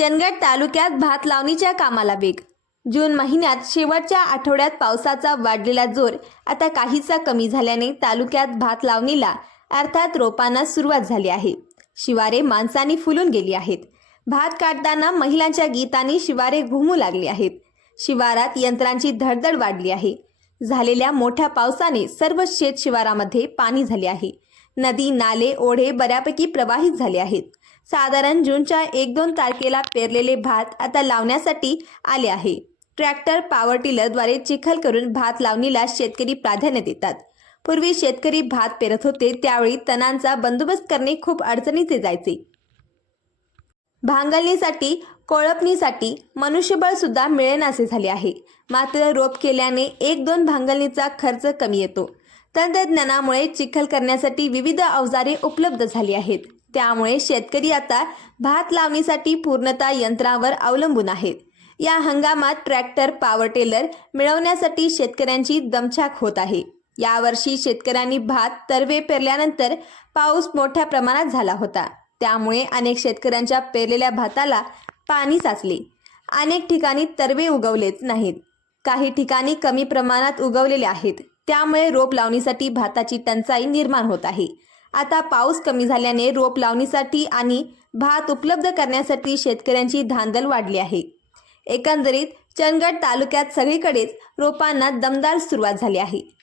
चंदगड तालुक्यात भात लावणीच्या कामाला वेग. जून महिन्यात शेवटच्या आठवड्यात पावसाचा वाढलेला जोर आता काहीसा कमी झाल्याने तालुक्यात भात लावणीला अर्थात रोपांना सुरुवात झाली आहे. शिवारे माणसांनी फुलून गेली आहेत. भात काढताना महिलांच्या गीतांनी शिवारे घुमू लागली आहेत. शिवारात यंत्रांची धडधड वाढली आहे. झालेल्या मोठ्या पावसाने सर्व शेत शिवारामध्ये पाणी झाले आहे. नदी नाले ओढे बऱ्यापैकी प्रवाहित झाले आहेत. साधारण जूनच्या एक दोन तारखेला पेरलेले भात आता लावण्यासाठी आले आहे. ट्रॅक्टर पॉवर टिलरद्वारे चिखल करून भात लावणीला शेतकरी प्राधान्य देतात. पूर्वी शेतकरी भात पेरत होते त्यावेळी तणांचा बंदोबस्त करणे खूप अडचणीचे जायचे. भांगलणीसाठी कोळपणीसाठी मनुष्यबळ सुद्धा मिळेनासे झाले आहे. मात्र रोप केल्याने एक दोन भांगलणीचा खर्च कमी येतो. तंत्रज्ञानामुळे चिखल करण्यासाठी विविध अवजारे उपलब्ध झाली आहेत. त्यामुळे शेतकरी आता भात लावणीसाठी पूर्णतः यंत्रावर अवलंबून आहेत. या हंगामात ट्रॅक्टर पॉवर टेलर मिळवण्यासाठी शेतकऱ्यांची दमछाक होत आहे. यावर्षी शेतकऱ्यांनी भात तरवे पेरल्यानंतर पाऊस मोठ्या प्रमाणात झाला होता. त्यामुळे अनेक शेतकऱ्यांच्या पेरलेल्या भाताला पाणी साचले. अनेक ठिकाणी तरवे उगवलेच नाहीत. काही ठिकाणी कमी प्रमाणात उगवलेले आहेत. त्यामुळे रोप लावणीसाठी भाताची टंचाई निर्माण होत आहे. आता पाऊस कमी झाल्याने रोप लावणीसाठी आणि भात उपलब्ध करण्यासाठी शेतकऱ्यांची धांदल वाढली आहे. एकंदरीत चंदगड तालुक्यात सगळीकडेच रोपांना दमदार सुरुवात झाली आहे.